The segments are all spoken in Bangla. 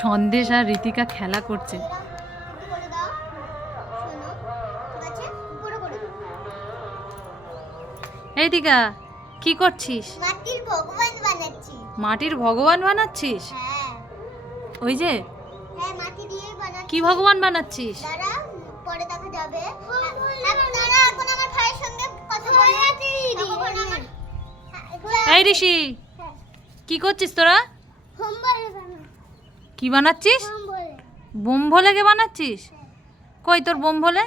সন্দেশ আর রীতিকা খেলা করছে। এই রীতিকা কি করছিস? মাটির ভগবান বানাচ্ছি। মাটির ভগবান বানাচ্ছিস? হ্যাঁ। ওই যে হ্যাঁ, মাটি দিয়েই বানাচ্ছি। কি ভগবান বানাচ্ছিস? দাঁড়া, পরে দেখা যাবে। দাঁড়া, এখন আমার ভাইয়ের সঙ্গে কথা বলে তখন আমার এই ঋষি কি করছিস তোরা? হোমবলে বানাচ্ছি। কি বানাচ্ছিস? হোমবলে। বোম ভোলেকে বানাচ্ছিস? কই তোর বোম ভোলে?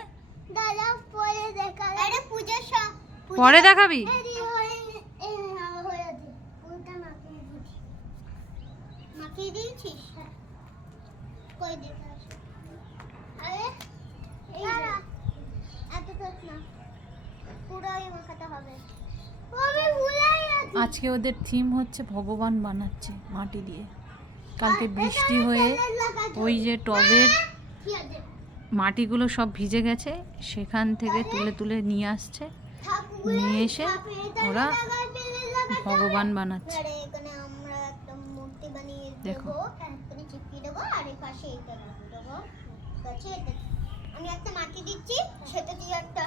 দাঁড়া, পরে দেখা। আরে পূজা পরে দেখাবি? মাখিয়ে দিয়েছিস? কই দেখাস? আরে এই যে এত তোস না, পুরোই মাখাতে হবে। আমি ভুলাই গেছি। আজকে ওদের থিম হচ্ছে ভগবান বানাচ্ছে মাটি দিয়ে। কালকে বৃষ্টি হয়ে ওই যে টবের কি আছে? মাটিগুলো সব ভিজে গেছে, সেখান থেকে তুলে তুলে নিয়ে আসছে, নিয়ে এসে ওরা ভগবান বানাচ্ছে। আরে এখানে আমরা একটা মূর্তি বানিয়ে দেখো। দেবো, এখানে চিপকে দেবো আর এই পাশে এটা লাগিয়ে দেবো। ঠিক আছে, আমি একটা মাটি দিচ্ছি, সেটা দিয়ে একটা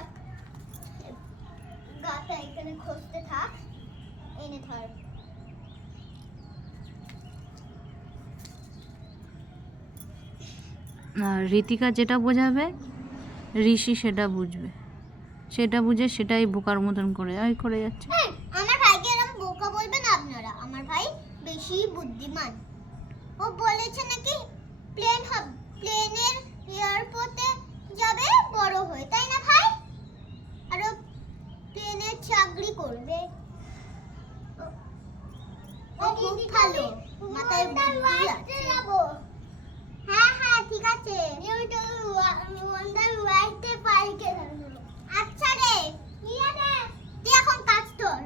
গাটা এখানে খসতে থাক, এনে ধর। আর রীতিকা যেটা বোঝাবে ঋষি সেটা বুঝবে, সেটা বুঝে সেটাই বোকার মতন করে করে যাচ্ছে। আমার ভাইকে এরকম বোকা বলবেন আপনারা, আমার ভাই বেশি বুদ্ধিমান। ও বলেছে নাকি প্লেনের এয়ারপোর্টে যাবে বড় হয়ে, তাই না ভাই? আর ও প্লেনের চাকরি করবে। ও খুব ভালো, মাথায় বুদ্ধি আছে। হ্যাঁ হ্যাঁ, ঠিক আছে। আচ্ছা রে, তুই এখন কাজ কর।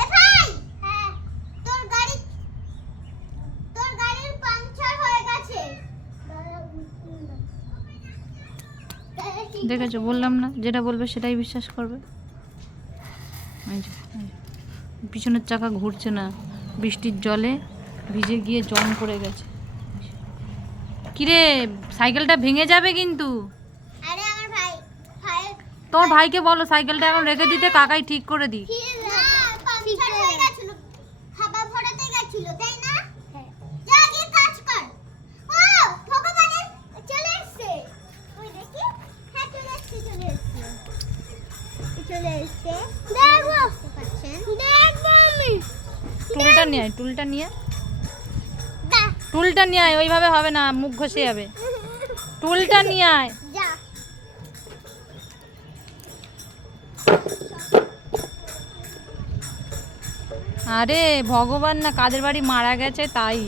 এ ভাই, হ্যাঁ, তোর গাড়ির পাংচার হয়ে গেছে। দেখেছো, বললাম না, যেটা বলবে সেটাই বিশ্বাস করবে। এই যে, পিছনের চাকা ঘুরছে না, বৃষ্টির জলে ভিজে গিয়ে জং পড়ে গেছে। কিরে, সাইকেলটা ভেঙে যাবে কিন্তু। আরে আমার ভাই তোর ভাইকে বলো সাইকেলটা এখন রেখে দিতে, কাকাই ঠিক করে দিই। না, পাংচার হয়ে গেছিল, হাওয়া ভরাতে গেছিল, তাই না? যা গিয়ে কাজ কর। ও ভগবানের চলে এসেছে, ওই দেখি। হ্যাঁ, চলে এসেছে। দেখো পাচ্ছেন, দেখো আমি টুলটা নিয়ে আয়, টুলটা নিয়ে দা টুলটা নিয়ে আয়, ওইভাবে হবে না, মুখ ঘষে যাবে। টুলটা নিয়ে আয়। যা। আরে ভগবান না, কাদের বাড়ি মারা গেছে তাই।